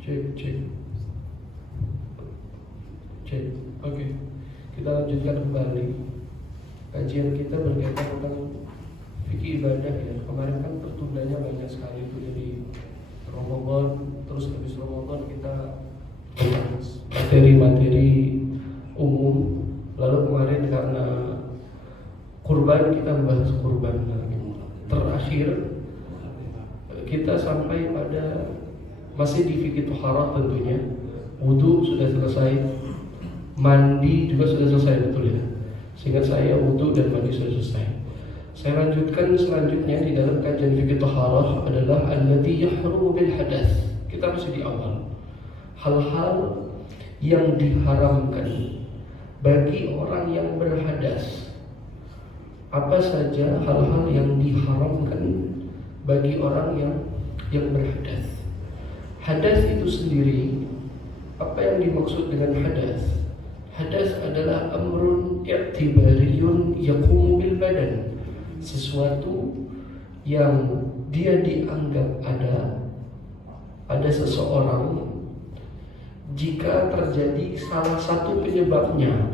Cek, cek, cek. Oke, kita lanjutkan kembali kajian kita berkaitan tentang fikih ibadah ya. Kemarin kan tertundanya banyak sekali itu jadi Ramadan, terus habis Ramadan kita bahas materi-materi umum. Lalu kemarin karena kurban kita membahas kurban. Terakhir kita sampai pada masih di fikih thaharah tentunya. Wudu sudah selesai, mandi juga sudah selesai, betul ya. Sehingga saya wudu dan mandi sudah selesai. Saya lanjutkan selanjutnya di dalam kajian fikih thaharah adalah allati yahrumu bil hadath. Kita masih di awal. Hal-hal yang diharamkan bagi orang yang berhadas. Apa saja hal-hal yang diharamkan bagi orang yang berhadas. Hadas itu sendiri, apa yang dimaksud dengan hadas? Hadas adalah amrun i'tibariyun yaqumu bil badan. Sesuatu yang dia dianggap ada pada seseorang jika terjadi salah satu penyebabnya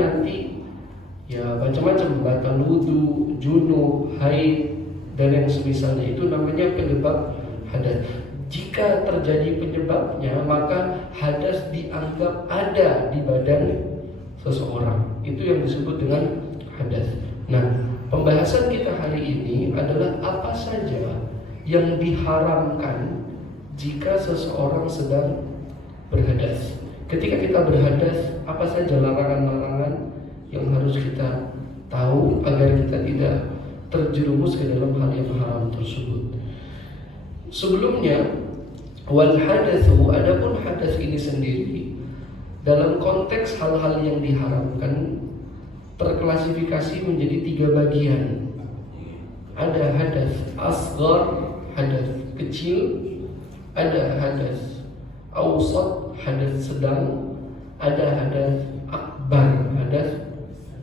nanti ya macam-macam, batal wudu, junub, haid dan yang semisalnya, itu namanya penyebab hadas. Jika terjadi penyebabnya, maka hadas dianggap ada di badan seseorang. Itu yang disebut dengan hadas. Nah, pembahasan kita hari ini adalah apa saja yang diharamkan jika seseorang sedang berhadas. Ketika kita berhadas, apa saja larangan-larangan yang harus kita tahu agar kita tidak terjerumus ke dalam hal yang haram tersebut. Sebelumnya, wal hadatsu, adapun hadas ini sendiri dalam konteks hal-hal yang diharamkan terklasifikasi menjadi 3 bagian. Ada hadas asghar, hadas kecil, ada hadas awsat, hadas sedang, ada hadas akbar, hadas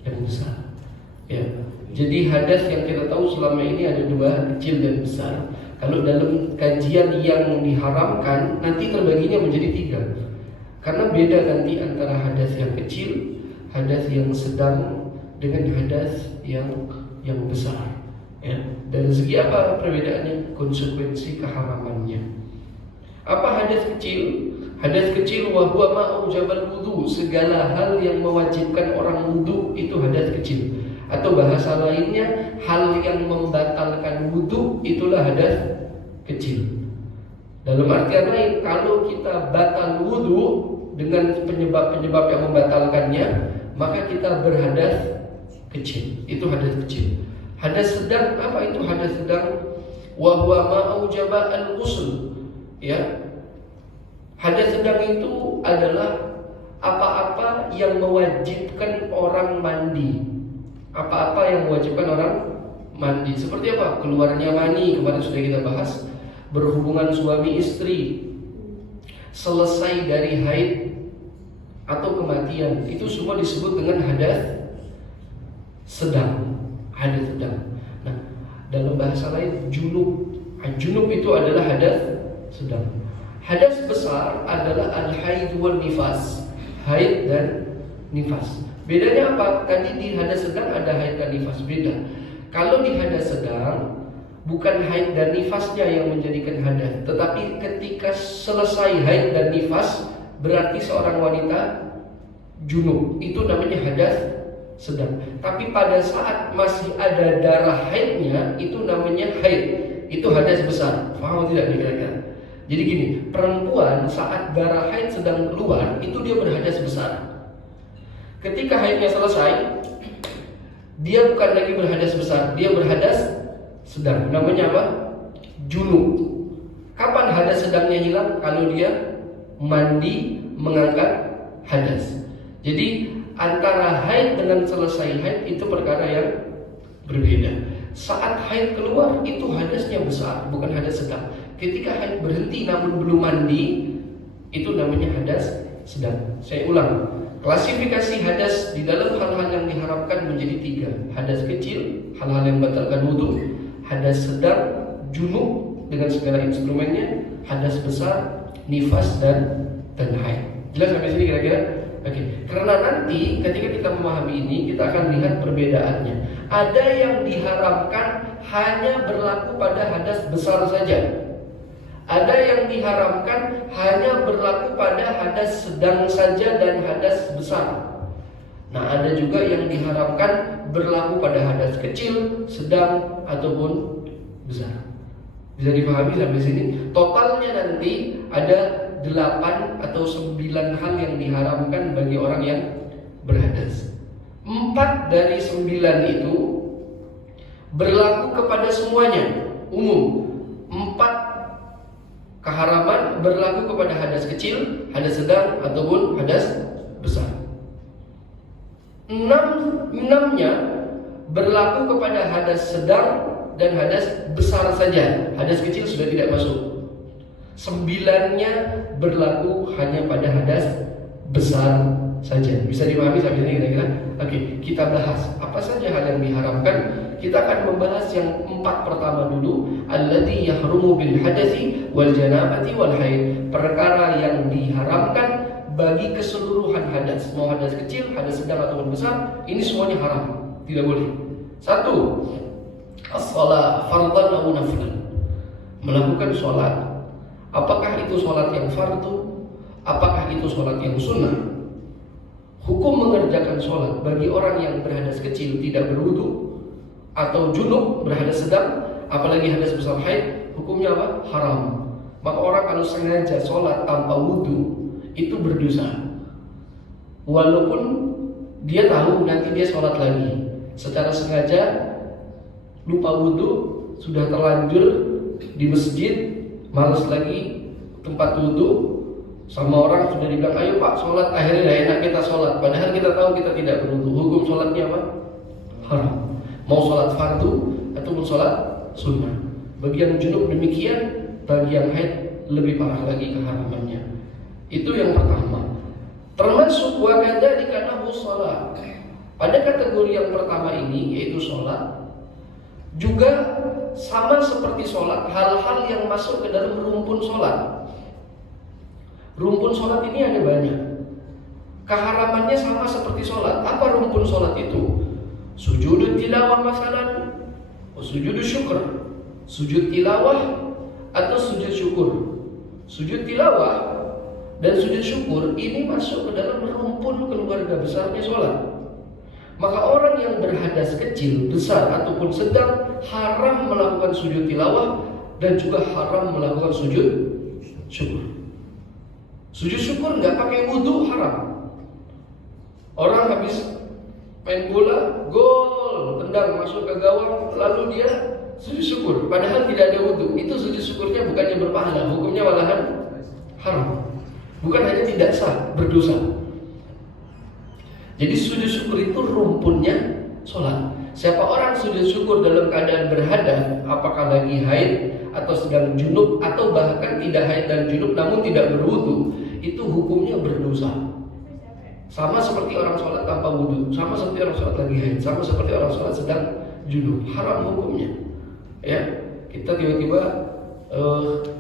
yang besar. Ya. Jadi hadas yang kita tahu selama ini ada 2, kecil dan besar. Kalau dalam kajian yang diharamkan nanti terbaginya menjadi 3. Karena beda nanti antara hadas yang kecil, hadas yang sedang dengan hadas yang besar. Ya. Dari segi apa perbedaannya? Konsekuensi keharamannya. Apa hadas kecil? Hadas kecil wa huwa ma aujabal wudu, segala hal yang mewajibkan orang wudu itu hadas kecil. Atau bahasa lainnya, hal yang membatalkan wudu itulah hadas kecil. Dalam artian lain, kalau kita batal wudu dengan penyebab-penyebab yang membatalkannya, maka kita berhadas kecil. Itu hadas kecil. Hadas sedang, apa itu hadas sedang? Wa huwa ma aujaba al-ghusl. Ya. Hadas sedang itu adalah apa-apa yang mewajibkan orang mandi. Apa-apa yang mewajibkan orang mandi. Seperti apa? Keluarnya mani, kemarin sudah kita bahas. Berhubungan suami istri, selesai dari haid atau kematian, itu semua disebut dengan hadas sedang. Hadas sedang. Nah, dalam bahasa lain junub. Junub itu adalah hadas sedang. Hadas besar adalah al-haid wal nifas. Haid dan nifas. Bedanya apa? Tadi di hadas sedang ada haid dan nifas, beda. Kalau di hadas sedang bukan haid dan nifasnya yang menjadikan hadas, tetapi ketika selesai haid dan nifas berarti seorang wanita junub. Itu namanya hadas sedang. Tapi pada saat masih ada darah haidnya, itu namanya haid. Itu hadas besar. Paham tidak nih kira-kira? Jadi gini, perempuan saat darah haid sedang keluar, itu dia berhadas besar. Ketika haidnya selesai, dia bukan lagi berhadas besar, dia berhadas sedang. Namanya apa? Junub. Kapan hadas sedangnya hilang? Kalau dia mandi mengangkat hadas. Jadi antara haid dengan selesai haid itu perkara yang berbeda. Saat haid keluar itu hadasnya besar, bukan hadas sedang. Ketika haid berhenti namun belum mandi, itu namanya hadas sedang. Saya ulang. Klasifikasi hadas di dalam hal-hal yang diharapkan menjadi 3. Hadas kecil, hal-hal yang membatalkan wudu. Hadas sedang, junub dengan segala instrumennya. Hadas besar, nifas dan haid. Jelas sampai sini kira-kira? Oke. Karena nanti ketika kita memahami ini, kita akan lihat perbedaannya. Ada yang diharamkan hanya berlaku pada hadas besar saja. Ada yang diharamkan hanya berlaku pada hadas sedang saja dan hadas besar. Nah, ada juga yang diharamkan berlaku pada hadas kecil, sedang, ataupun besar. Bisa dipahami sampai sini? Totalnya nanti ada 8 atau 9 hal yang diharamkan bagi orang yang berhadas. 4 dari 9 itu berlaku kepada semuanya, umum. 4 keharaman berlaku kepada hadas kecil, hadas sedang, ataupun hadas besar. 6-nya berlaku kepada hadas sedang dan hadas besar saja. Hadas kecil sudah tidak masuk. 9-nya berlaku hanya pada hadas besar saja. Bisa dipahami sampai sini kira-kira? Oke, kita bahas apa saja hal yang diharamkan. Kita akan membahas yang 4 pertama dulu. Alladzi yahrumu bil hadathi wal janabati wal haid. Perkara yang diharamkan bagi keseluruhan hadas, mau hadas kecil, hadas sedang ataupun besar, ini semuanya haram, tidak boleh. 1. As-shalah fardhan aw naflan. Melakukan sholat. Apakah itu sholat yang fardu? Apakah itu sholat yang sunnah? Hukum mengerjakan sholat bagi orang yang berhadas kecil tidak berwudu atau junub berhadas sedang, apalagi hadas besar haid, hukumnya apa? Haram. Maka orang kalau sengaja sholat tanpa wudu itu berdosa. Walaupun dia tahu nanti dia sholat lagi, secara sengaja lupa wudu, sudah terlanjur di masjid, malas lagi tempat wudu, sama orang sudah dibilang ayo pak sholat, akhirnya tidak enak kita sholat, padahal kita tahu kita tidak berwudu. Hukum sholatnya apa? Haram. Mau sholat fardu ataupun sholat sunnah. Bagi yang junub demikian, bagi yang haid lebih parah lagi keharamannya. Itu yang pertama. Termasuk wa kadzalika nahu shalah. Pada kategori yang pertama ini, yaitu sholat, juga sama seperti sholat, hal-hal yang masuk ke dalam rumpun sholat. Rumpun sholat ini ada banyak. Keharamannya sama seperti sholat. Apa rumpun sholat itu? Sujud tilawah masalan, sujud syukur, sujud tilawah atau sujud syukur. Sujud tilawah dan sujud syukur ini masuk ke dalam rumpun keluarga besarnya sholat. Maka orang yang berhadas kecil, besar ataupun sedang haram melakukan sujud tilawah dan juga haram melakukan sujud syukur. Sujud syukur nggak pakai wudu haram. Orang habis main bola, gol, tendang masuk ke gawang, lalu dia sujud syukur, padahal tidak ada wudu. Itu sujud syukurnya bukannya berpahala, hukumnya malahan haram. Bukan hanya tidak sah, berdosa. Jadi sujud syukur itu rumpunnya sholat. Siapa orang sujud syukur dalam keadaan berhadas, apakah lagi haid atau sedang junub atau bahkan tidak haid dan junub namun tidak berwudu, itu hukumnya berdosa. Sama seperti orang sholat tanpa wudu, sama seperti orang sholat lagi haid, sama seperti orang sholat sedang junub, haram hukumnya. Ya, kita tiba-tiba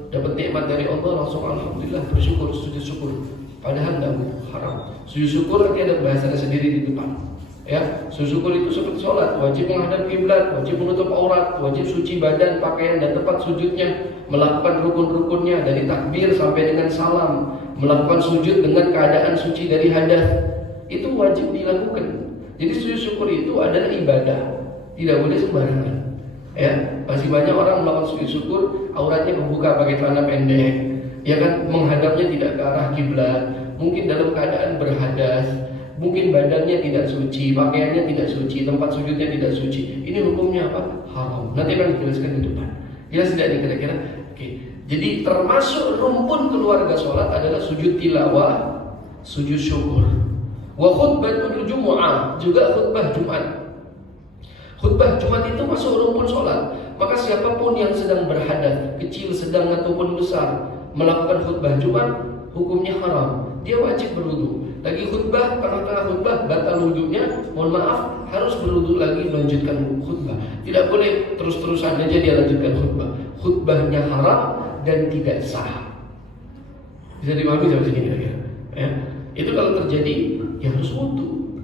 dapat nikmat dari Allah, langsung alhamdulillah bersyukur, sujud syukur, padahal tidak haram. Sujud syukur nanti ada bahasanya sendiri di depan. Ya, sujud syukur itu seperti sholat, wajib menghadap kiblat, wajib menutup aurat, wajib suci badan, pakaian dan tempat sujudnya, melakukan rukun-rukunnya dari takbir sampai dengan salam, melakukan sujud dengan keadaan suci dari hadas, itu wajib dilakukan. Jadi sujud syukur itu adalah ibadah, tidak boleh sembarangan. Ya, masih banyak orang melakukan sujud syukur, auratnya membuka pakai celana pendek, ya kan, menghadapnya tidak ke arah kiblat, mungkin dalam keadaan berhadas, mungkin badannya tidak suci, pakaiannya tidak suci, tempat sujudnya tidak suci. Ini hukumnya apa? Haram. Nanti akan dijelaskan di depan. Jelas tidak nih kira-kira? Oke. Jadi termasuk rumpun keluarga sholat adalah sujud tilawah, sujud syukur. Wa khutbatul jumu'ah, juga khutbah Jumat. Khutbah Jumat itu masuk rumpun sholat. Maka siapapun yang sedang berhadas, kecil, sedang ataupun besar, melakukan khutbah Jumat, hukumnya haram. Dia wajib berwudu. Lagi khutbah, tengah-tengah khutbah batal wudunya, mohon maaf, harus berwudu lagi melanjutkan khutbah. Tidak boleh terus-terusan aja dia lanjutkan khutbah. Khutbahnya haram dan tidak sah. Bisa dipahami sampai sini kira-kira. Ya. Itu kalau terjadi ya harus wudu.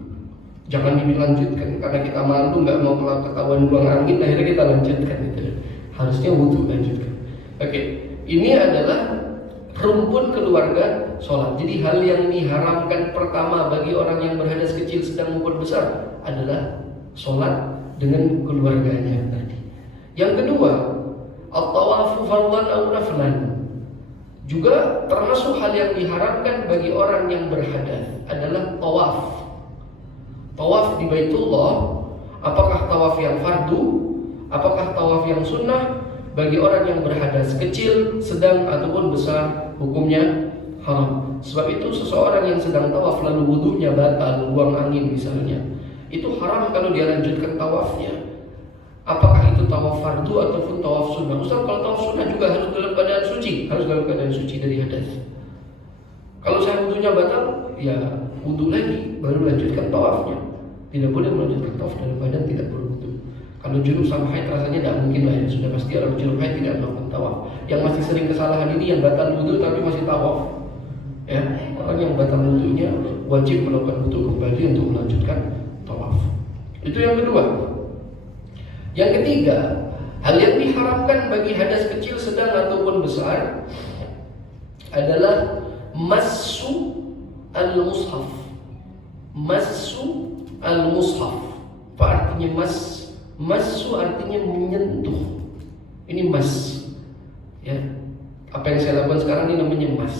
Jangan dilanjutkan karena kita malu nggak mau ketahuan buang angin, akhirnya kita lanjutkan itu. Harusnya wudu lanjutkan. Oke, ini adalah rumpun keluarga sholat. Jadi hal yang diharamkan pertama bagi orang yang berhadas kecil, sedang maupun besar adalah sholat dengan keluarganya tadi. Yang kedua, at-tawafu fardhan aw naflan. Juga termasuk hal yang diharamkan bagi orang yang berhadas adalah tawaf. Tawaf di Baitullah, apakah tawaf yang fardu, apakah tawaf yang sunnah, bagi orang yang berhadas kecil, sedang ataupun besar, hukumnya haram. Sebab itu seseorang yang sedang tawaf lalu wudunya batal, buang angin misalnya, itu haram kalau dia lanjutkan tawafnya. Apakah itu tawaf fardu ataupun tawaf sunnah? Ustaz, kalau tawaf sunnah juga harus dalam keadaan suci, harus dalam keadaan suci dari hadas. Kalau saya wudunya batal, ya wudu lagi, baru lanjutkan tawafnya. Tidak boleh melanjutkan tawaf dalam keadaan tidak berwudu. Kalau junub sama haid rasanya tidak mungkin lah ya. Sudah pasti orang junub haid tidak melakukan tawaf. Yang masih sering kesalahan ini yang batal wudu tapi masih tawaf. Ya, orang yang batal wudunya wajib melakukan wudu kembali untuk melanjutkan tawaf. Itu yang kedua. Yang ketiga, hal yang diharamkan bagi hadas kecil, sedang ataupun besar adalah massu al-mushaf. Massu al-mushaf. Apa artinya mas? Massu artinya menyentuh. Ini mas. Ya. Apa yang saya lakukan sekarang ini namanya mas.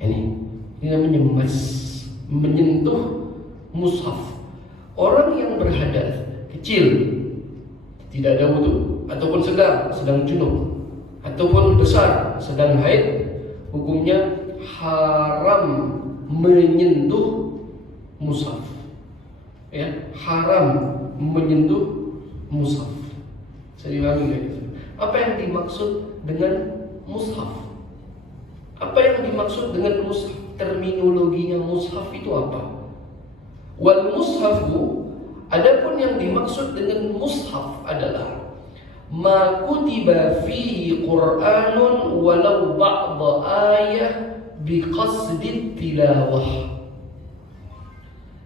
Ini namanya mas. Menyentuh mushaf. Orang yang berhadas kecil, tidak ada wudu, ataupun sedang junub, ataupun besar, sedang haid, hukumnya haram menyentuh mushaf. Ya, haram menyentuh mushaf. Saya dipahami nggak itu? Apa yang dimaksud dengan mushaf? Apa yang dimaksud dengan mushaf? Terminologinya mushaf itu apa? Wal mushafu, adapun yang dimaksud dengan mushaf adalah ma kutiba fihi Qur'anun walau ba'da ayah biqasdit tilawah.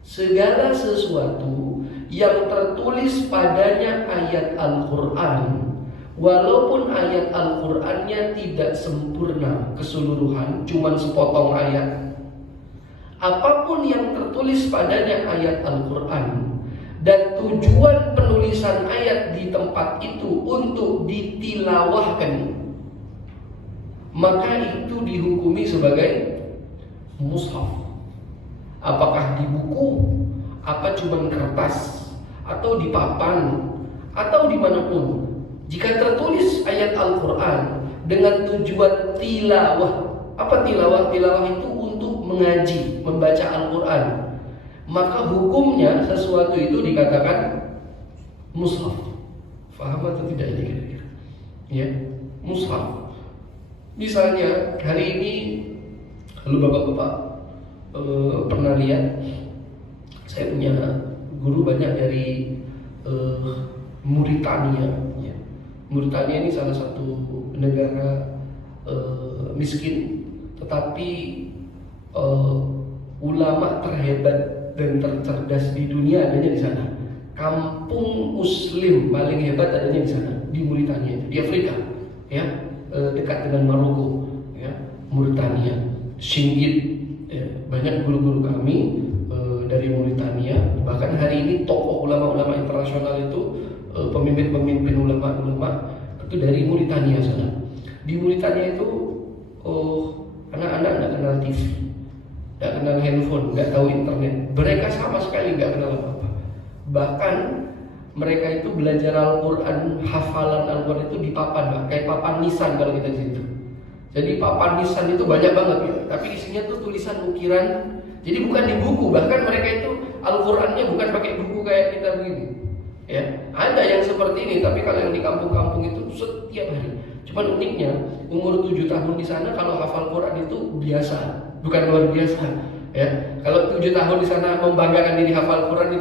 Segala sesuatu yang tertulis padanya ayat Al-Quran, walaupun ayat Al-Qurannya tidak sempurna keseluruhan, cuman sepotong ayat. Apapun yang tertulis padanya ayat Al-Quran dan tujuan penulisan ayat di tempat itu untuk ditilawahkan, maka itu dihukumi sebagai mushaf. Apakah di buku, apa cuma kertas, atau di papan, atau dimanapun, jika tertulis ayat Al-Quran dengan tujuan tilawah. Apa tilawah? Tilawah itu untuk mengaji, membaca Al-Quran. Maka hukumnya sesuatu itu dikatakan mushaf. Faham atau tidak ini kira-kira? Ya, mushaf. Misalnya hari ini, lalu bapak-bapak pernah lihat, saya punya guru banyak dari Mauritania. Ya. Mauritania ini salah satu negara miskin, tetapi ulama terhebat dan tercerdas di dunia adanya di sana. Kampung Muslim paling hebat adanya di sana, di Mauritania, di Afrika, ya, dekat dengan Maroko, ya, Mauritania, Singid. Ya, banyak guru-guru kami dari Mauritania. Bahkan hari ini tokoh ulama-ulama internasional itu, pemimpin-pemimpin ulama-ulama itu dari Mauritania sana. Di Mauritania itu anak-anak nggak kenal TV, nggak kenal handphone, nggak tahu internet. Mereka sama sekali nggak kenal apa-apa. Bahkan mereka itu belajar Al-Quran, hafalan Al-Quran itu di papan, Pak. Kayak papan nisan kalau kita di situ. Jadi papan nisan itu banyak banget ya. Tapi isinya tuh tulisan ukiran. Jadi bukan di buku. Bahkan mereka itu Al-Qurannya bukan pakai buku kayak kita begini. Ya, ada yang seperti ini. Tapi kalau yang di kampung-kampung itu setiap hari. Cuman uniknya umur 7 tahun di sana kalau hafal Quran itu biasa, bukan luar biasa. Ya, kalau 7 tahun di sana membanggakan diri hafal Quran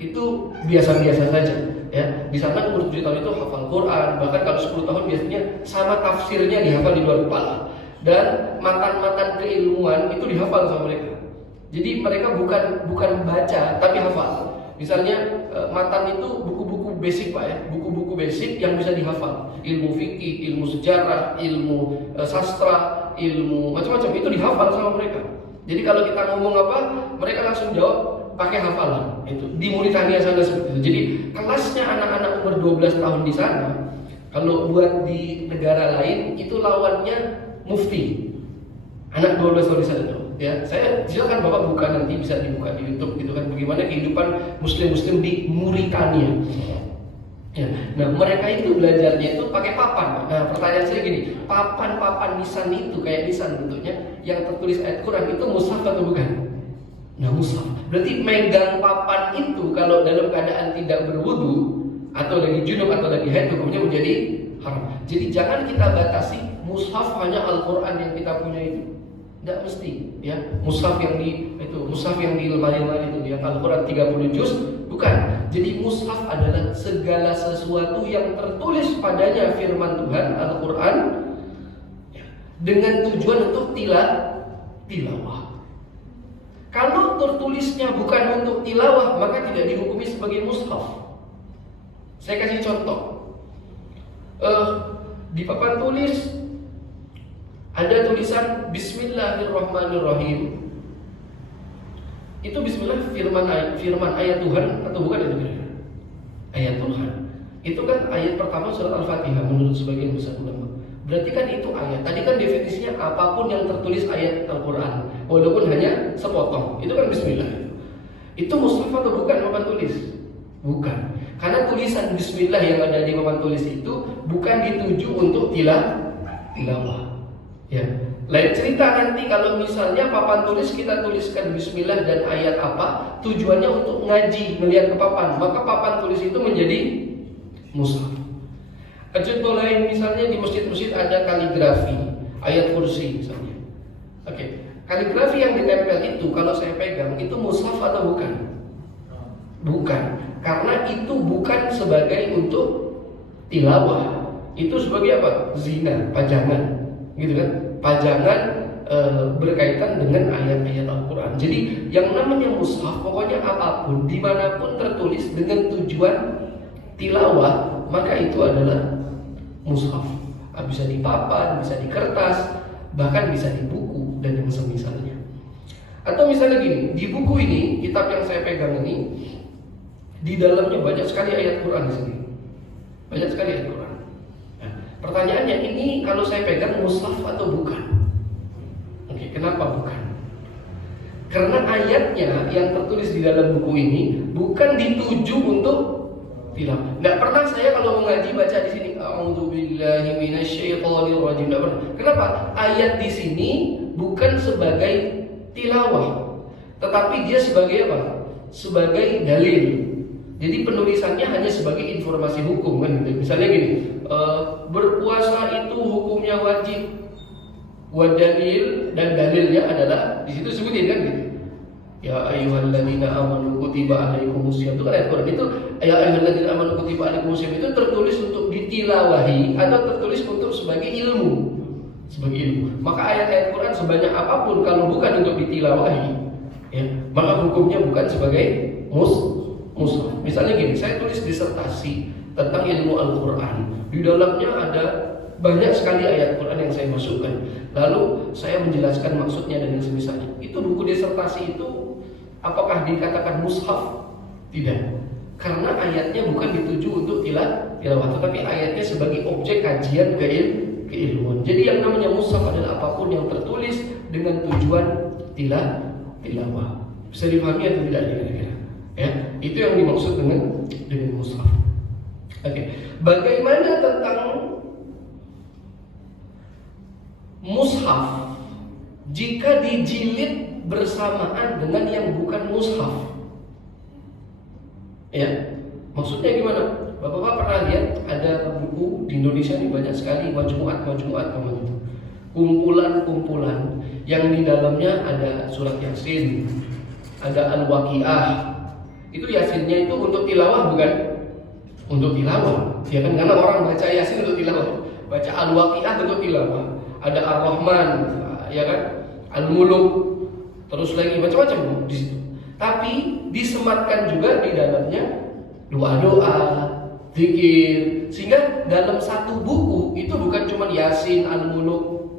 itu biasa-biasa saja. Ya, di sana umur 7 tahun itu hafal Quran, bahkan kalau 10 tahun biasanya sama tafsirnya dihafal di luar kepala. dan matan-matan keilmuan itu dihafal sama mereka. Jadi mereka bukan baca tapi hafal. Misalnya matan itu buku-buku basic Pak ya, buku-buku basic yang bisa dihafal. Ilmu fikih, ilmu sejarah, ilmu sastra, ilmu macam-macam itu dihafal sama mereka. Jadi kalau kita ngomong apa, mereka langsung jawab pakai hafalan. Itu di Mauritania sana seperti itu. Jadi kelasnya anak-anak umur 12 tahun di sana, kalau buat di negara lain itu lawannya mufti. Anak 12 tahun di sana tuh. Ya, saya silakan Bapak buka, nanti bisa dibuka di YouTube gitu kan, bagaimana kehidupan muslim-muslim di Mauritania. Ya, nah mereka itu belajarnya itu pakai papan. Nah pertanyaan saya gini, papan nisan itu kayak nisan bentuknya yang tertulis ayat Quran itu mushaf atau bukan? Nah mushaf. Berarti megang papan itu kalau dalam keadaan tidak berwudu atau lagi junub atau lagi haid hukumnya menjadi haram. Jadi jangan kita batasi mushaf hanya Al-Quran yang kita punya itu. Tidak mesti ya, mushaf yang di lemari-lemari itu yang Al-Quran 30 juz, bukan. Jadi mushaf adalah segala sesuatu yang tertulis padanya firman Tuhan Al-Quran dengan tujuan untuk tilawah. Kalau tertulisnya bukan untuk tilawah, maka tidak dihukumi sebagai mushaf. Saya kasih contoh. Di papan tulis ada tulisan Bismillahirrahmanirrahim. Itu Bismillah firman ayat Tuhan atau bukan itu? Ayat Tuhan. Itu kan ayat pertama surat Al-Fatihah menurut sebagian besar ulama. Berarti kan itu ayat. Tadi kan definisinya apapun yang tertulis ayat Al-Quran, walaupun hanya sepotong. Itu kan Bismillah. Itu mushaf atau bukan papan tulis? Bukan. Karena tulisan Bismillah yang ada di papan tulis itu bukan dituju untuk tilawah. Ya, lain cerita nanti kalau misalnya papan tulis kita tuliskan Bismillah dan ayat apa, tujuannya untuk ngaji, melihat ke papan, maka papan tulis itu menjadi mushaf. Contoh lain misalnya di masjid-masjid ada kaligrafi, ayat kursi misalnya. Oke, kaligrafi yang ditempel itu kalau saya pegang itu mushaf atau bukan? Bukan, karena itu bukan sebagai untuk tilawah, itu sebagai apa? Zina, pajangan. Gitu kan, pajangan berkaitan dengan ayat-ayat Al-Quran. Jadi yang namanya mushaf pokoknya apapun dimanapun tertulis dengan tujuan tilawah, maka itu adalah mushaf. Bisa di papan, bisa di kertas, bahkan bisa di buku dan yang semisalnya. Atau misalnya gini, di buku ini, kitab yang saya pegang ini, di dalamnya banyak sekali ayat Quran di sini. Banyak sekali ayat Quran. Pertanyaannya ini kalau saya pegang mushaf atau bukan? Oke, kenapa bukan? Karena ayatnya yang tertulis di dalam buku ini bukan dituju untuk tilawah. Tidak pernah saya kalau mengaji baca di sini A'udzubillahi minasyaitonirrajim. Tidak pernah. Kenapa? Ayat di sini bukan sebagai tilawah, tetapi dia sebagai apa? Sebagai dalil. Jadi penulisannya hanya sebagai informasi hukum kan gitu. Misalnya gini, berpuasa itu hukumnya wajib. Wadalil dan dalilnya adalah di situ sebutin kan gitu. Ya ayyuhalladzina amanu kutiba alaikumusiyam, itu kan ayat Quran. Itu ya ayyuhalladzina amanu kutiba alaikumusiyam itu tertulis untuk ditilawahi atau tertulis untuk sebagai ilmu. Sebagai ilmu. Maka ayat-ayat Quran sebanyak apapun kalau bukan untuk ditilawahi, ya, maka hukumnya bukan sebagai mushaf. Misalnya gini, saya tulis disertasi tentang ilmu Al-Quran. Di dalamnya ada banyak sekali ayat Quran yang saya masukkan. Lalu saya menjelaskan maksudnya dan yang semisalnya. Itu buku disertasi itu apakah dikatakan mushaf? Tidak. Karena ayatnya bukan dituju untuk tilawah, tetapi ayatnya sebagai objek kajian keilmuan. Jadi yang namanya mushaf adalah apapun yang tertulis dengan tujuan tilawah. Bisa dipahami atau tidak kira-kira? Ya, itu yang dimaksud dengan mushaf. Oke, bagaimana tentang mushaf jika dijilid bersamaan dengan yang bukan mushaf? Ya, maksudnya gimana? Bapak-bapak pernah lihat ada buku di Indonesia ini banyak sekali majmuat namanya itu. Kumpulan yang di dalamnya ada surat Yasin, ada Al-Waqiah. Itu Yasinnya itu untuk tilawah bukan? Untuk tilawah, ya kan? Karena orang baca Yasin untuk tilawah, baca Al-Waqiah untuk tilawah. ada Ar-Rahman, ya kan, Al-Muluk, terus lagi macam-macam di situ. Tapi disematkan juga di dalamnya doa-doa, zikir, sehingga dalam satu buku itu bukan cuma Yasin, Al-Muluk,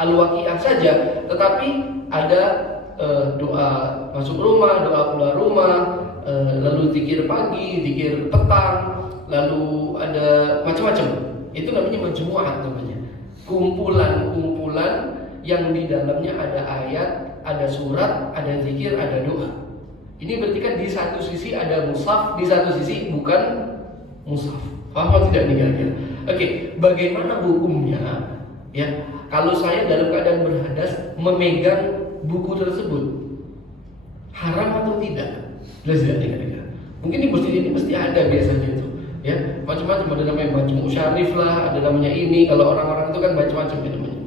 Al-Waqiah saja, tetapi ada doa masuk rumah, doa keluar rumah, lalu zikir pagi, zikir petang, lalu ada macam-macam. Itu namanya majmu'at namanya. Kumpulan-kumpulan yang di dalamnya ada ayat, ada surat, ada zikir, ada doa. Ini berarti kan di satu sisi ada mushaf, di satu sisi bukan mushaf. Paham tidak nih kira-kira? Oke, bagaimana hukumnya? Ya, kalau saya dalam keadaan berhadas memegang buku tersebut, haram atau tidak? Jelas tidak nih kira-kira? Mungkin di masjid ini mesti ada biasanya itu. Ya, macam-macam, ada namanya majmu' syarif lah, ada namanya ini. Kalau orang-orang itu kan macam-macam namanya.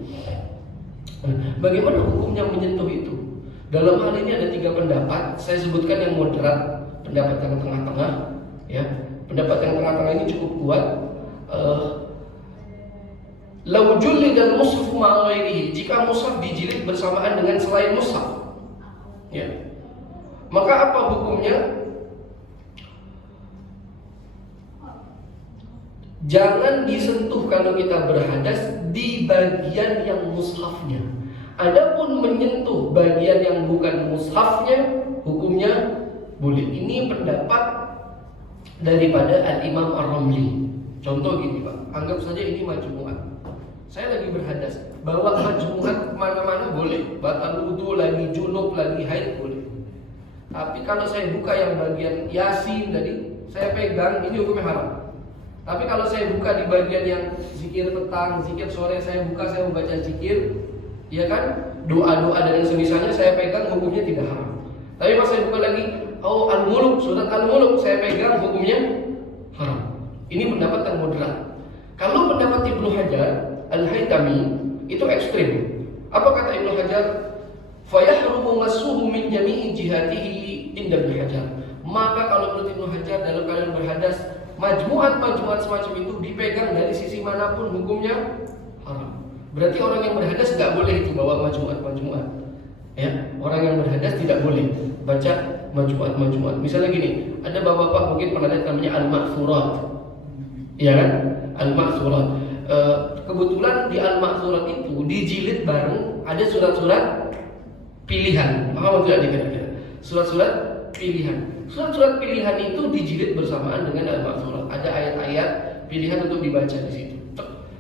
Bagaimana hukumnya menyentuh itu? Dalam hal ini ada 3 pendapat. Saya sebutkan yang moderat, pendapat yang tengah-tengah. Ya, pendapat yang tengah-tengah ini cukup kuat. Lau julidal mushaf ma'a ghairihi, jika mushaf dijilid bersamaan dengan selain mushaf, ya, maka apa hukumnya? Jangan disentuh kalau kita berhadas di bagian yang mushafnya. Adapun menyentuh bagian yang bukan mushafnya, hukumnya boleh. Ini pendapat daripada Al-Imam Ar-Ramli. Contoh gini Pak, anggap saja ini majmu'at. Saya lagi berhadas, bawa majmu'at kemana-mana boleh. Batal wudu, lagi junub, lagi haid boleh. Tapi kalau saya buka yang bagian Yasin tadi, saya pegang, ini hukumnya haram. Tapi kalau saya buka di bagian yang zikir petang, zikir sore, saya buka, saya membaca zikir, ya kan, doa-doa dan yang semisalnya saya pegang, hukumnya tidak haram. Tapi pas saya buka lagi, oh Al-Muluk, surat Al-Muluk, saya pegang, hukumnya haram. Ini pendapat yang moderat. Kalau pendapat Ibnu Hajar Al-Haytami itu ekstrim. Apa kata Ibnu Hajar? Fayahrumu masuhu min jami'i jihatihi inda Ibnu Hajar. Maka kalau menurut Ibnu Hajar dalam keadaan berhadas, majmu'at semacam itu dipegang dari sisi manapun, hukumnya haram. Berarti orang yang berhadas nggak boleh itu bawa majmu'at. Ya, orang yang berhadas tidak boleh baca majmu'at. Misalnya gini, ada bapak-bapak mungkin pernah lihat namanya Al-Ma'thurat. Ya kan? Al-Ma'thurat. Kebetulan di Al-Ma'thurat itu dijilid bareng ada surat-surat pilihan. Paham tidak dikira-kira? Surat-surat pilihan. Surat-surat pilihan itu dijilid bersamaan dengan Al-Ma'thurat. Ada ayat-ayat pilihan untuk dibaca di situ.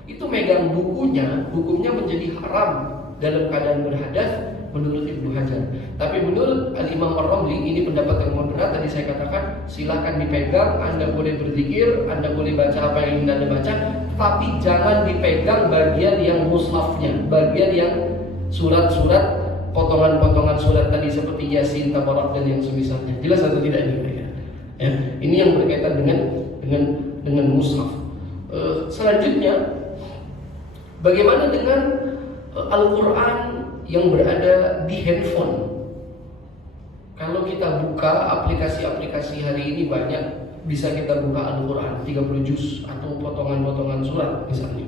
Itu megang bukunya, hukumnya menjadi haram dalam keadaan berhadas menurut Ibnu Hajar. Tapi menurut Al-Imam Ar-Ramli, ini pendapat yang moderat. Tadi saya katakan silahkan dipegang, Anda boleh berzikir, Anda boleh baca apa yang ingin Anda baca, tapi jangan dipegang bagian yang mushafnya, bagian yang surat-surat, potongan-potongan surat tadi seperti Yasin, Tabarak dan yang semisalnya. Jelas atau tidak ini? Ya, ini yang berkaitan dengan mushaf. Selanjutnya, bagaimana dengan Al-Quran yang berada di handphone? Kalau kita buka aplikasi-aplikasi hari ini banyak, bisa kita buka Al-Quran 30 juz atau potongan-potongan surat misalnya.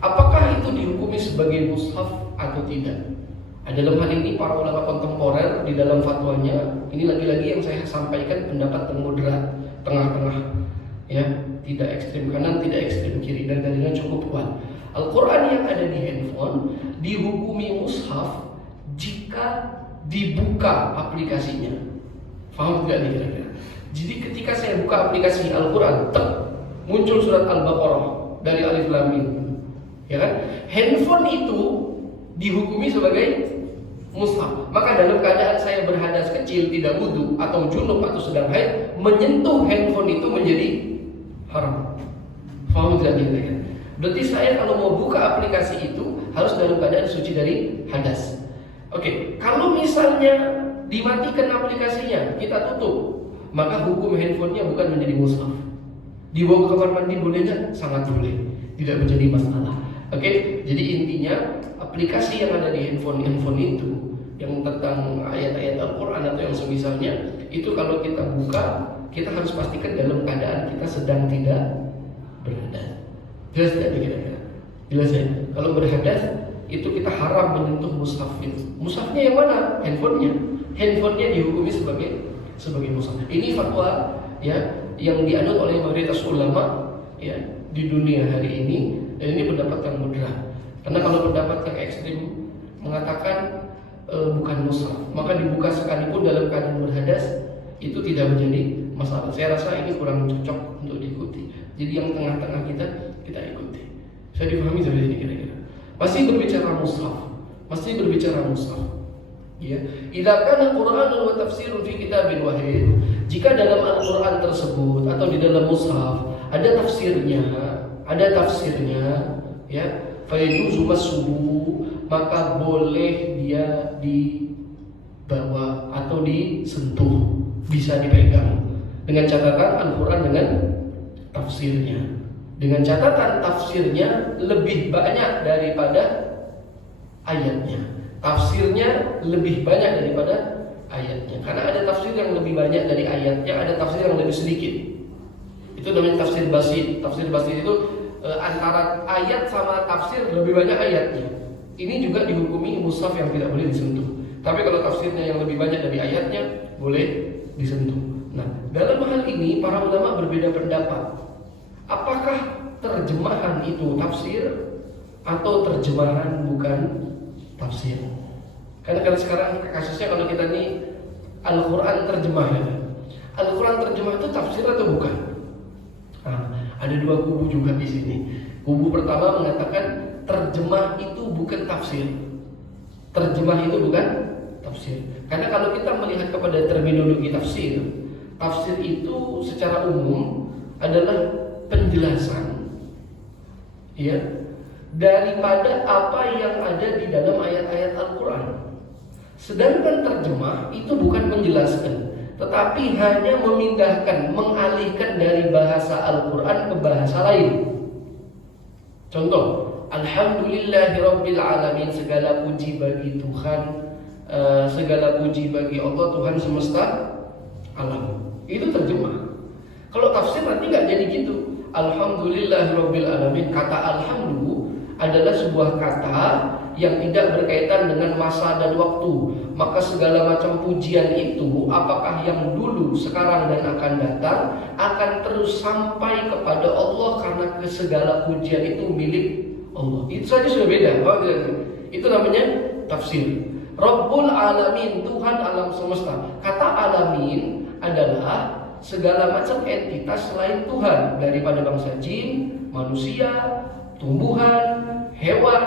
Apakah itu dihukumi sebagai mushaf atau tidak? Dalam hal ini para ulama kontemporer di dalam fatwanya, ini lagi-lagi yang saya sampaikan pendapat yang moderat, tengah-tengah, ya, tidak ekstrem kanan, tidak ekstrem kiri, dan dalilnya cukup kuat. Al-Quran yang ada di handphone dihukumi mushaf jika dibuka aplikasinya. Faham tidak nih kira-kira? Jadi ketika saya buka aplikasi Al-Quran, muncul surat Al-Baqarah dari Alif Lam Mim, ya kan? Handphone itu dihukumi sebagai mushaf. Maka dalam keadaan saya berhadas kecil, tidak wudu atau junub atau sedang haid, menyentuh handphone itu menjadi haram. Faham tidak kira-kira? Berarti saya kalau mau buka aplikasi itu harus dalam keadaan suci dari hadas. Oke, kalau misalnya dimatikan aplikasinya, kita tutup, maka hukum handphonenya bukan menjadi mushaf. Dibawa ke kamar mandi boleh nggak? Sangat boleh, tidak menjadi masalah. Oke, jadi intinya aplikasi yang ada di handphone itu, yang tentang ayat-ayat Al-Quran atau yang semisalnya, itu kalau kita buka, kita harus pastikan dalam keadaan kita sedang tidak berhadas. Jelas tidak kira-kira? Jelas ya? Kalau berhadas itu kita haram menyentuh mushaf itu. Mushafnya yang mana? Handphonenya. Handphonenya dihukumi sebagai mushaf. Ini fatwa ya yang dianut oleh mayoritas ulama ya di dunia hari ini, dan ini pendapat yang moderat. Karena kalau pendapat yang ekstrim mengatakan bukan mushaf, maka dibuka sekalipun dalam keadaan berhadas itu tidak menjadi masalah. Saya rasa ini kurang cocok untuk diikuti. Jadi yang tengah-tengah kita ikuti. Saya dipahami sampai sini kira-kira. Masih berbicara mushaf. Ya, idza kana Qur'anun wa tafsirun fi kitabin wahid. Jika dalam Al-Qur'an tersebut atau di dalam mushaf ada tafsirnya, ya, fa yajuzu massuhu, maka boleh dia dibawa atau disentuh, bisa dipegang. Dengan catatan Al-Quran dengan tafsirnya. Dengan catatan tafsirnya lebih banyak daripada ayatnya. Tafsirnya lebih banyak daripada ayatnya. Karena ada tafsir yang lebih banyak dari ayatnya, ada tafsir yang lebih sedikit. Itu namanya tafsir basit. Tafsir basit itu antara ayat sama tafsir lebih banyak ayatnya. Ini juga dihukumi mushaf yang tidak boleh disentuh. Tapi kalau tafsirnya yang lebih banyak dari ayatnya, boleh disentuh. Nah, dalam hal ini para ulama berbeda pendapat. Apakah terjemahan itu tafsir atau terjemahan bukan tafsir? Karena kalau sekarang kasusnya kalau kita ini Al-Quran terjemah ya. Al-Quran terjemah itu tafsir atau bukan? Nah, ada dua kubu juga di sini. Kubu pertama mengatakan terjemah itu bukan tafsir. Terjemah itu bukan tafsir. Karena kalau kita melihat kepada terminologi tafsir, tafsir itu secara umum adalah penjelasan ya daripada apa yang ada di dalam ayat-ayat Al-Quran. Sedangkan terjemah itu bukan menjelaskan, tetapi hanya memindahkan, mengalihkan dari bahasa Al-Quran ke bahasa lain. Contoh, Alhamdulillahirabbil alamin, segala puji bagi Tuhan, segala puji bagi Allah Tuhan semesta alam. Itu terjemah. Kalau tafsir nanti nggak jadi gitu. Alhamdulillahirabbil alamin, kata alhamdu adalah sebuah kata yang tidak berkaitan dengan masa dan waktu. Maka segala macam pujian itu, apakah yang dulu, sekarang dan akan datang, akan terus sampai kepada Allah, karena segala pujian itu milik Allah. Itu saja sudah beda. Itu namanya tafsir. Rabbul alamin, Tuhan alam semesta. Kata alamin adalah segala macam entitas selain Tuhan, daripada bangsa jin, manusia, tumbuhan, hewan,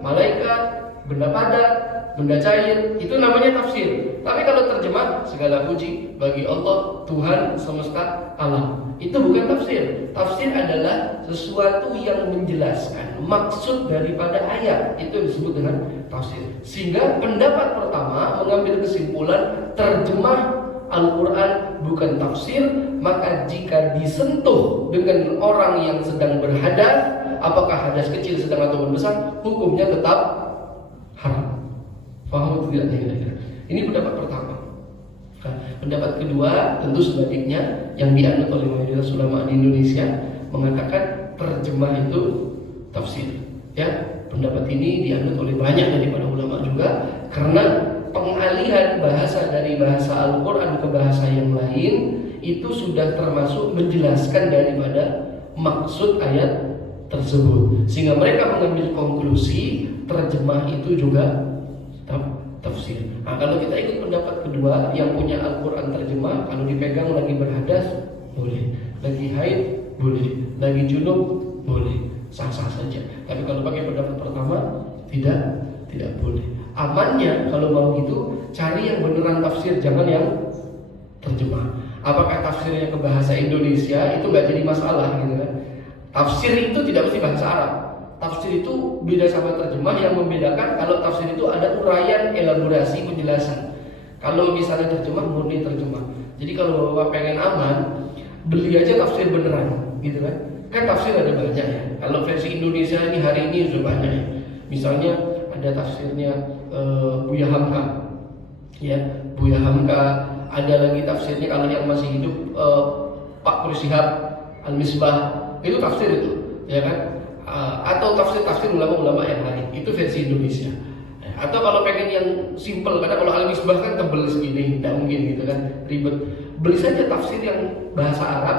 malaikat, benda padat, benda cair. Itu namanya tafsir. Tapi kalau terjemah, segala puji bagi Allah Tuhan semesta alam. Itu bukan tafsir. Tafsir adalah sesuatu yang menjelaskan maksud daripada ayat. Itu disebut dengan tafsir. Sehingga pendapat pertama mengambil kesimpulan terjemah Al-Quran bukan tafsir, maka jika disentuh dengan orang yang sedang berhadas, apakah hadas kecil, sedang ataupun besar, hukumnya tetap haram. Paham atau tidak? Ini pendapat pertama. Nah, pendapat kedua tentu sebaliknya, yang dianut oleh mayoritas ulama di Indonesia mengatakan terjemah itu tafsir. Ya, pendapat ini dianut oleh banyak daripada ulama juga, karena pengalihan bahasa dari bahasa Al-Quran ke bahasa yang lain itu sudah termasuk menjelaskan daripada maksud ayat tersebut, sehingga mereka mengambil konklusi terjemah itu juga tafsir. Nah, kalau kita ikut pendapat kedua yang punya Al-Quran terjemah, kalau dipegang lagi berhadas boleh, lagi haid boleh, lagi junub boleh, sah-sah saja. Tapi kalau pakai pendapat pertama tidak boleh. Amannya kalau mau gitu, cari yang beneran tafsir, jangan yang terjemah. Apakah tafsirnya ke bahasa Indonesia itu nggak jadi masalah gitu kan? Tafsir itu tidak mesti bahasa Arab. Tafsir itu beda sama terjemah. Yang membedakan kalau tafsir itu ada uraian, elaborasi, penjelasan. Kalau misalnya terjemah, murni terjemah. Jadi kalau Bapak pengen aman, beli aja tafsir beneran gitu kan? Kan tafsir ada banyak ya. Kalau versi Indonesia ini hari ini sudah banyak ya. Misalnya ada tafsirnya Buya Hamka, ya, Buya Hamka. Ada lagi tafsirnya kalau yang masih hidup Pak Khursyihab Al-Misbah, itu tafsir itu, ya kan? atau tafsir ulama-ulama yang lain. Itu versi Indonesia. Atau kalau pengen yang simple, karena kalau Al-Misbah kan tebel segini, tidak mungkin gitu kan, ribet. Beli saja tafsir yang bahasa Arab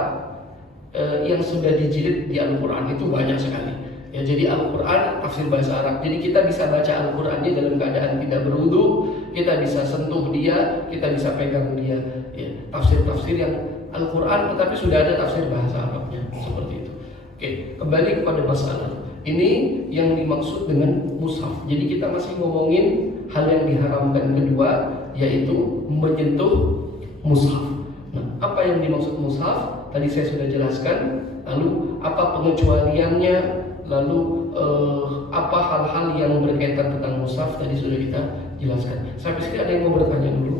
yang sudah dijilid di Al-Quran, itu banyak sekali. Ya, jadi Al-Quran tafsir bahasa Arab. Jadi kita bisa baca Al-Qurannya dalam keadaan tidak berwudu, kita bisa sentuh dia, kita bisa pegang dia. Ya, tafsir-tafsir yang Al-Quran tetapi sudah ada tafsir bahasa Arabnya, seperti itu. Oke, kembali kepada masalah. Ini yang dimaksud dengan mushaf. Jadi kita masih ngomongin hal yang diharamkan kedua, yaitu menyentuh mushaf. Nah, apa yang dimaksud mushaf? Tadi saya sudah jelaskan. Lalu apa pengecualiannya? Lalu apa hal-hal yang berkaitan tentang mushaf? Tadi sudah kita jelaskan. Sampai sini ada yang mau bertanya dulu?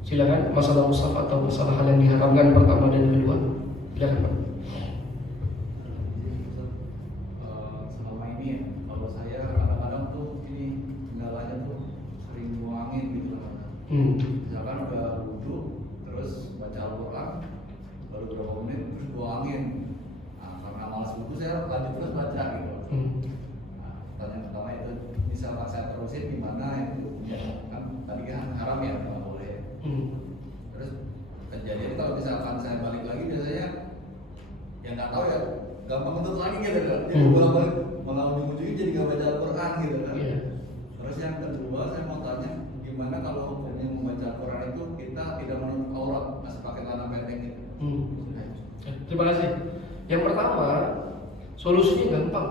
Silakan, masalah mushaf atau masalah hal yang diharamkan pertama dan kedua. Silakan, Pak. Selama ini ya, kalau saya kadang-kadang tuh ini kendalanya tuh sering buangin gitu kan. Misalkan udah wudu, terus baca Al-Quran, baru berapa menit terus buangin. Nah, karena malas wudu saya lanjut terus baca gitu. Nah, pertanyaan pertama itu, misalkan saya terusin di mana itu ya, kan tadi kan haram ya, nggak boleh. Terus kejadian kalau misalkan saya balik lagi biasanya ya nggak tahu ya, gampang untuk lagi gitu kan. Jadi bolak-balik malah ujung-ujungnya jadi nggak baca Al-Quran gitu kan. Terus yang kedua saya mau tanya, gimana kalau hukumnya membaca Al-Quran itu kita tidak menutup aurat, masih pakai celana pendek gitu. Terima kasih. Yang pertama, solusinya gampang.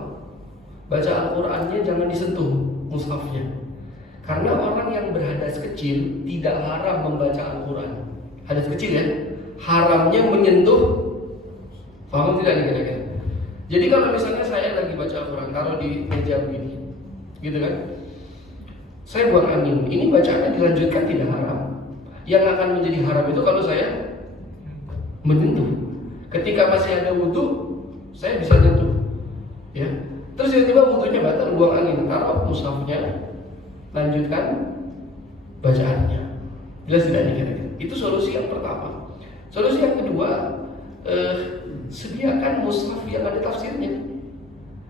Baca Al-Qurannya jangan disentuh mushafnya. Karena orang yang berhadas kecil tidak haram membaca Al-Quran. Hadas kecil ya, haramnya menyentuh. Paham tidak nih kira-kira? Jadi kalau misalnya saya lagi baca Al-Quran, taruh di meja begini, gitu kan? Saya buang angin, ini bacaannya dilanjutkan tidak haram. Yang akan menjadi haram itu kalau saya menyentuh. Ketika masih ada wudu, saya bisa nyentuh, ya. Terus tiba-tiba wudunya batal, buang angin, taruh mushafnya, lanjutkan bacaannya. Jelas tidak nih kira-kira? Itu solusi yang pertama. Solusi yang kedua, sediakan mushaf yang ada tafsirnya.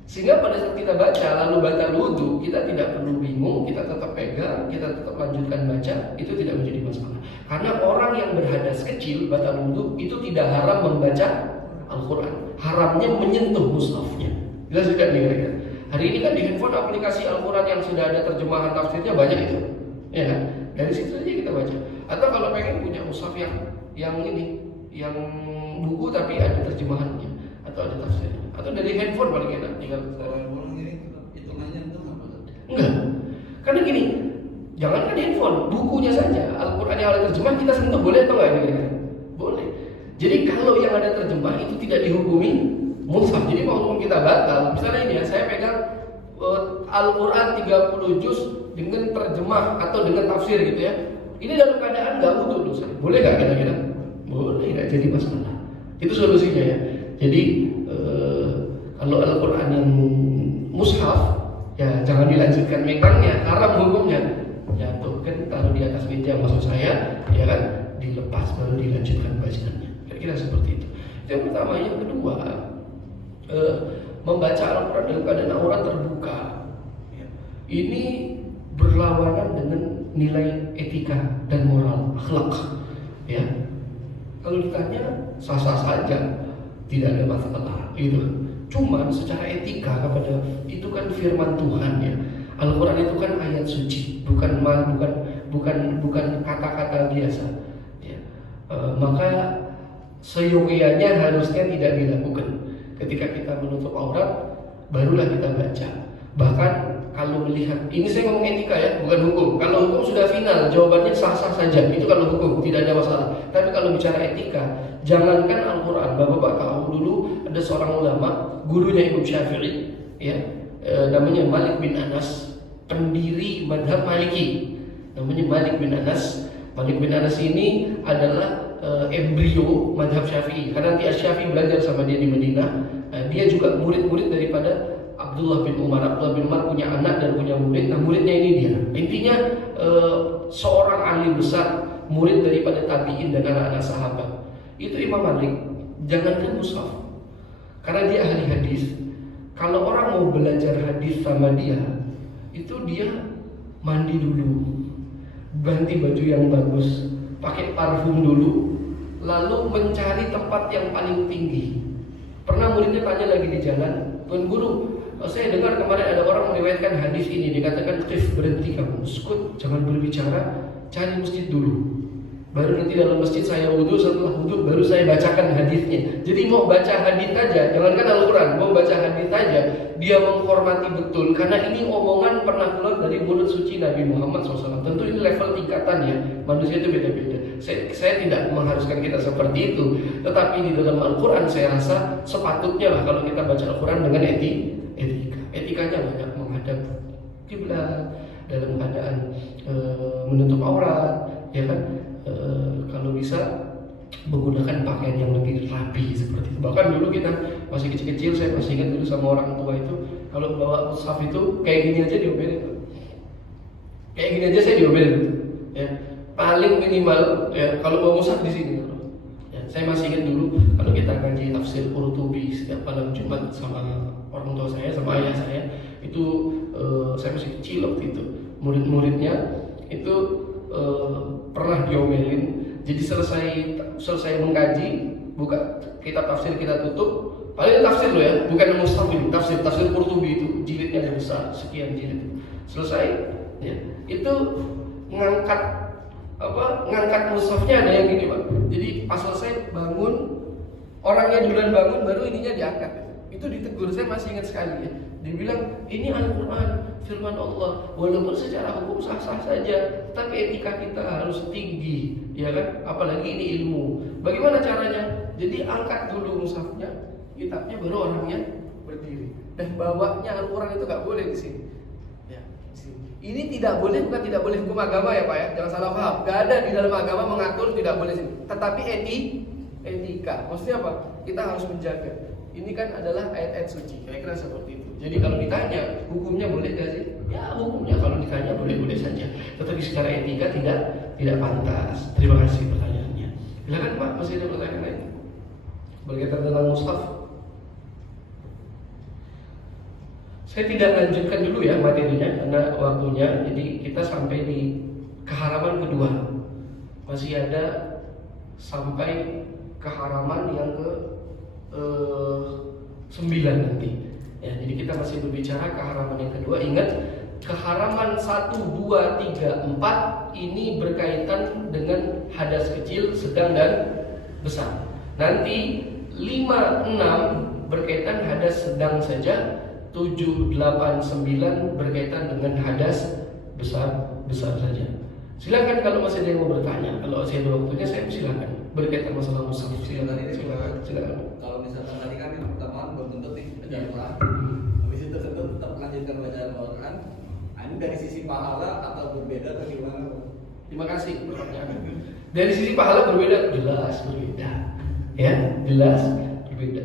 Sehingga pada saat kita baca lalu batal wudu, kita tidak perlu bingung, kita tetap pegang, kita tetap lanjutkan baca, itu tidak menjadi masalah. Karena orang yang berhadas kecil batal wudu itu tidak haram membaca Al-Quran, haramnya menyentuh mushafnya. Jelas tidak nih kira-kira? Hari ini kan di handphone aplikasi Al-Quran yang sudah ada terjemahan tafsirnya banyak itu, ya kan? Dari situ saja kita baca. Atau kalau pengen punya mushaf yang ini, yang buku tapi ada terjemahannya atau ada tafsirnya, atau dari handphone paling enak. Tinggal Kalau ini hitungannya itu apa? enggak, karena gini, jangankan handphone, bukunya saja Al-Quran yang ada terjemahan kita sentuh boleh atau enggak? Boleh. Jadi kalau yang ada terjemah itu tidak dihukumi mushaf. Jadi walaupun kita batal, misalnya ini ya, saya pegang Al-Quran 30 juz dengan terjemah atau dengan tafsir gitu ya. Ini dalam keadaan nggak wudu dosa. Boleh nggak kira-kira? Boleh, nggak jadi masalah. Itu solusinya ya. Jadi kalau Al-Quran yang mushaf, ya jangan dilanjutkan megangnya, haram hukumnya. Jatuhkan, taruh di atas meja maksud saya, ya kan? Dilepas baru dilanjutkan bacaannya. Kira-kira seperti itu. Itu yang pertama. Yang kedua, membaca Al-Quran dalam keadaan aurat terbuka. Ini berlawanan dengan nilai etika dan moral, akhlak. Ya, kalau ditanya sah-sah saja, tidak ada masalah. Gitu. Cuman secara etika kepada itu kan firman Tuhan ya. Al-Quran itu kan ayat suci, bukan kata-kata biasa. Ya. Maka seyogianya harusnya tidak dilakukan. Ketika kita menutup aurat, barulah kita baca. Bahkan kalau melihat, ini saya ngomong etika ya, bukan hukum. Kalau hukum sudah final, jawabannya sah-sah saja. Itu kalau hukum, tidak ada masalah. Tapi kalau bicara etika, jangankan Al-Quran. Bapak-bapak tahu dulu ada seorang ulama, gurunya Imam Syafi'i, ya, namanya Malik bin Anas, pendiri madhab Maliki. Namanya Malik bin Anas. Malik bin Anas ini adalah embrio madhab Syafi'i. Karena nanti Syafi'i belajar sama dia di Madinah. Dia juga murid-murid daripada Abdullah bin Umar. Abdullah bin Umar punya anak dan punya murid. Nah, muridnya ini dia. Intinya seorang alim besar, murid daripada tabi'in dan anak-anak sahabat. Itu Imam Malik. Jangankan mushaf, karena dia ahli hadis. Kalau orang mau belajar hadis sama dia, itu dia mandi dulu, ganti baju yang bagus, pakai parfum dulu, lalu mencari tempat yang paling tinggi. Pernah muridnya tanya lagi di jalan, "Tuan Guru, saya dengar kemarin ada orang meriwayatkan hadis ini, dikatakan Qif, berhenti kamu, skut, jangan berbicara, cari masjid dulu. Baru nanti dalam masjid saya wudhu, setelah wudhu baru saya bacakan hadisnya." Jadi mau baca hadis aja, jangankan Al-Quran, mau baca hadis aja, dia menghormati betul, karena ini omongan pernah keluar dari mulut suci Nabi Muhammad SAW. Tentu ini level tingkatannya, manusia itu beda-beda. Saya tidak mengharuskan kita seperti itu, tetapi di dalam Al-Quran saya rasa sepatutnya lah kalau kita baca Al-Quran dengan etika. Etikanya banyak, menghadap kiblat, dalam keadaan menutup aurat, ya kan, kalau bisa menggunakan pakaian yang lebih rapi seperti itu. Bahkan dulu kita masih kecil-kecil, saya masih ingat dulu sama orang tua itu, kalau bawa mushaf itu kayak gini aja diomelin, kayak gini aja saya diomelin, ya. Paling minimal, ya, kalau bawa mushaf di sini. Ya, saya masih ingat dulu kalau kita ngaji tafsir Qurtubi setiap malam Jumat sama orang tua saya, sama ayah saya, itu saya masih kecil waktu itu. Murid-muridnya itu pernah diomelin. Jadi selesai mengkaji, buka kitab tafsir, kita tutup. Paling tafsir loh ya, bukan mushaf ini, tafsir Qurtubi itu jilidnya ada besar, sekian jilid. Selesai, ya, itu ngangkat mushafnya ada yang gini Pak. Jadi pas selesai bangun, orangnya duluan bangun, baru ininya diangkat. Itu ditegur, saya masih ingat sekali ya. Dia bilang, ini Al-Quran, firman Allah, walaupun secara hukum sah-sah saja, tapi etika kita harus tinggi, ya kan? Apalagi ini ilmu. Bagaimana caranya? Jadi angkat dulu mushafnya, kitabnya, baru orangnya berdiri. Dan bawanya Al-Quran itu gak boleh di sini. Ya, di sini. Ini tidak boleh, bukan tidak boleh hukum agama ya Pak ya, jangan salah paham. Gak ada di dalam agama mengatur tidak boleh sini. Tetapi etika, maksudnya apa? Kita harus menjaga. Ini kan adalah ayat-ayat suci, kira-kira seperti itu. Jadi kalau ditanya hukumnya boleh gak sih? Ya hukumnya kalau ditanya boleh-boleh saja. Tetapi secara etika tidak pantas. Terima kasih pertanyaannya. Silakan Pak, masih ada pertanyaan lain berkaitan tentang mushaf? Saya tidak lanjutkan dulu ya materinya karena waktunya. Jadi kita sampai di keharaman kedua. Masih ada sampai keharaman yang ke 9 nanti. Ya, jadi kita masih berbicara keharaman yang kedua. Ingat, keharaman 1, 2, 3, 4 ini berkaitan dengan hadas kecil, sedang dan besar. Nanti 5, 6 berkaitan hadas sedang saja. 7, 8, 9 berkaitan dengan hadas besar saja. Silakan kalau masih ada yang mau bertanya. Kalau masih ada waktunya saya silakan berkaitan masalah mushaf. Silakan. Kalau misalkan tadi kan yang pertama belum tentu nih baca Al-Quran, habis itu tentu tetap melanjutkan bacaan Al-Quran. Ini dari sisi pahala atau berbeda atau gimana? Terima kasih. Dari sisi pahala berbeda, jelas berbeda. Ya, jelas berbeda.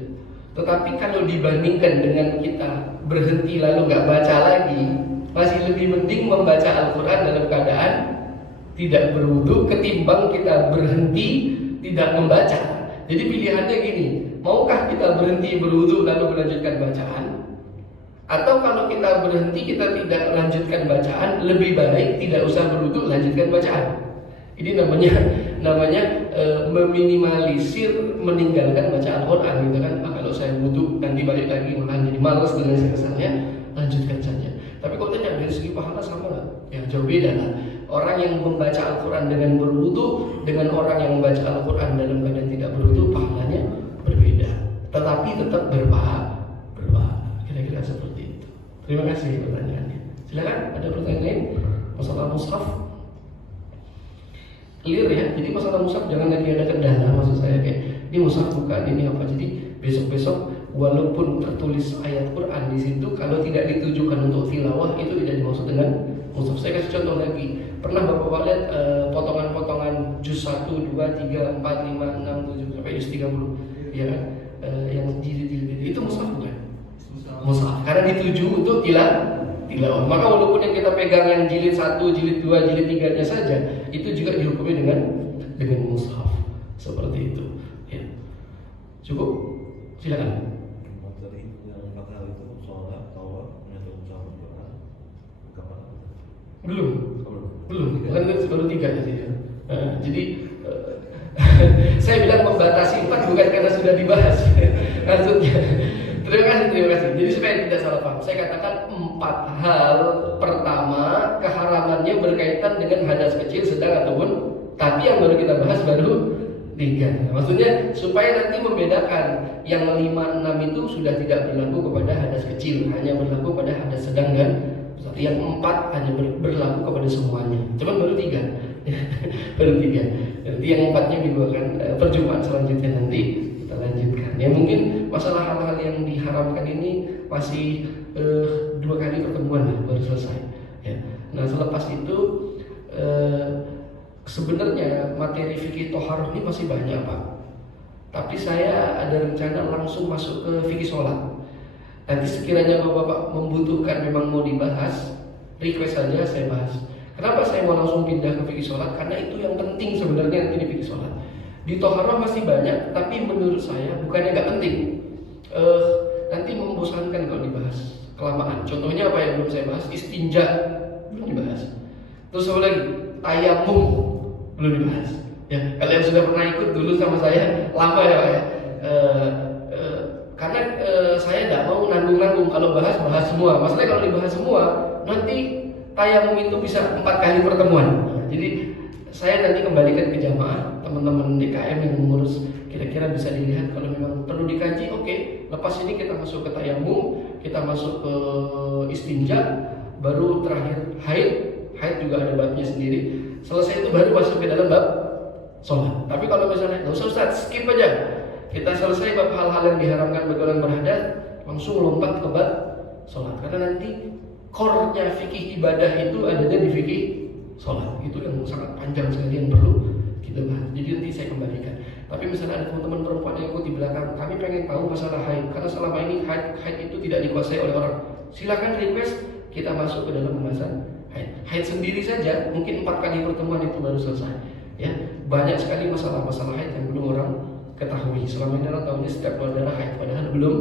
Tetapi kalau dibandingkan dengan kita berhenti lalu nggak baca lagi, masih lebih mending membaca Al-Quran dalam keadaan tidak berwudu ketimbang kita berhenti tidak membaca. Jadi pilihannya gini, maukah kita berhenti berwudu lalu melanjutkan bacaan? Atau kalau kita berhenti kita tidak lanjutkan bacaan, lebih baik tidak usah berwudu, lanjutkan bacaan. Ini namanya meminimalisir meninggalkan baca Al-Quran gitu kan. Kalau saya wudu nanti balik lagi malah jadi malas dengan selesainya, lanjutkan saja. Tapi kalau tanya dari segi pahala sama nggak? Ya jauh beda lah. Orang yang membaca Al-Quran dengan berwudu dengan orang yang membaca Al-Quran dalam keadaan tidak berwudu pahalanya berbeda. Tetapi tetap berpahala. Kira-kira seperti itu. Terima kasih pertanyaannya. Silakan, ada pertanyaan lain? Masalah mushaf clear ya. Jadi masalah mushaf jangan lagi ada kendala. Maksud saya kayak ini mushaf bukan ini apa. Jadi besok-besok walaupun tertulis ayat Quran di situ, kalau tidak ditujukan untuk tilawah itu tidak dimaksud dengan mushaf. Saya kasih contoh lagi. Pernah Bapak lihat potongan-potongan juz 1, 2, 3, 4, 5, 6, 7 sampai juz 30 ya kan? Yang jilid-jilid itu mushaf bukan? Mushaf. Karena dituju untuk tilawah. Maka walaupun yang kita pegang yang jilid 1, jilid 2, jilid 3-nya saja, itu juga dihukumi dengan mushaf. Seperti itu. Ya. Cukup? Silakan. Materi yang 4 hal itu Belum. Bukan baru 3 jadi. Jadi saya bilang membatasi 4 bukan karena sudah dibahas. Maksudnya. Terima kasih. Jadi supaya tidak salah paham, saya katakan 4 hal. Pertama, keharamannya berkaitan dengan hadas kecil, sedang ataupun. Tapi yang baru kita bahas baru 3. Maksudnya supaya nanti membedakan yang 5, 6 itu sudah tidak berlaku kepada hadas kecil, hanya berlaku pada hadas sedang dan yang 4 hanya berlaku kepada semuanya. Cuman baru 3. Baru 3. Nanti yang 4-nya dibawakan perjumpaan selanjutnya nanti kita lanjutkan. Ya mungkin masalah hal-hal yang diharamkan ini masih 2 kali pertemuan lah, baru selesai. Ya. Nah selepas itu sebenarnya materi fikih toharoh ini masih banyak Pak. Tapi saya ada rencana langsung masuk ke fikih sholat. Nanti sekiranya Bapak membutuhkan memang mau dibahas, request saja saya bahas. Kenapa saya mau langsung pindah ke fikih sholat? Karena itu yang penting sebenarnya nanti di fikih sholat. Di toharoh masih banyak, tapi menurut saya bukannya nggak penting. Nanti membosankan kalau dibahas kelamaan. Contohnya apa yang belum saya bahas? Istinja belum dibahas. Terus apa lagi? Tayamum belum dibahas. Ya, kalian sudah pernah ikut dulu sama saya lama ya Pak ya. Karena saya tidak mau nanggung-nanggung kalau bahas semua. Masalahnya kalau dibahas semua nanti tayamum itu bisa 4 kali pertemuan. Jadi saya nanti kembalikan ke jamaah teman-teman DKM yang mengurus, kira-kira bisa dilihat kalau memang perlu dikaji. Oke. Lepas ini kita masuk ke tayamum, kita masuk ke istinja, baru terakhir haid juga ada babnya sendiri. Selesai itu baru masuk ke dalam bab sholat. Tapi kalau misalnya nggak usah Ustaz, skip aja. Kita selesai bab hal-hal yang diharamkan bagi orang berhadas, langsung lompat ke bab sholat. Karena nanti core-nya fikih ibadah itu adanya di fikih sholat. Itu yang sangat panjang sekali yang perlu kita bahas. Jadi nanti saya kembalikan. Tapi misalnya ada teman-teman perempuan yang ikut di belakang, kami pengen tahu masalah haid. Karena selama ini haid itu tidak dikuasai oleh orang. Silakan request, kita masuk ke dalam pembahasan haid. Haid sendiri saja mungkin 4 kali pertemuan itu baru selesai. Ya, banyak sekali masalah-masalah haid yang belum orang ketahui. Selama ini orang tahunya setiap keluar darah haid, padahal belum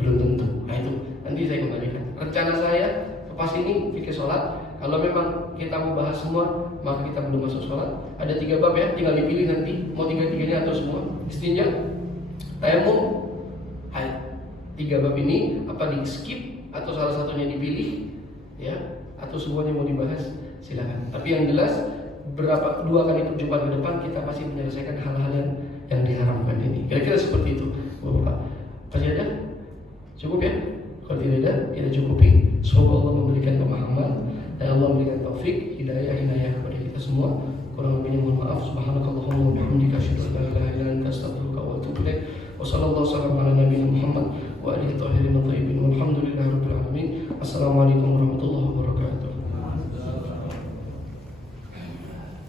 tentu. Nah itu nanti saya kembalikan. Rencana saya lepas ini fikih sholat. Kalau memang kita mau bahas semua, maka kita belum masuk sholat. Ada 3 bab ya, tinggal dipilih nanti mau 3-3-nya atau semua. Istinja, tayamum, haid. 3 bab ini apa di skip atau salah satunya dipilih, ya, atau semuanya mau dibahas silakan. Tapi yang jelas 2 kali perjumpaan ke depan kita masih menyelesaikan hal-hal yang diharamkan ini. Kira-kira seperti itu, Bapak. Masih ada? Cukup ya? Kalau tidak ada, kita cukupi. Semoga Allah memberikan pemahaman dan Allah memberikan taufik, hidayah kepada kita semua. Kurang lebihnya mohon maaf. Subhanakallahumma wa bihamdika asyhadu an la ilaha illa anta astaghfiruka wa atubu ilaik. Wa sallallahu ala nabiyyina Muhammad wa alihi thahirin thayyibin. Walhamdulillahirabbil alamin. Assalamualaikum warahmatullahi wabarakatuh.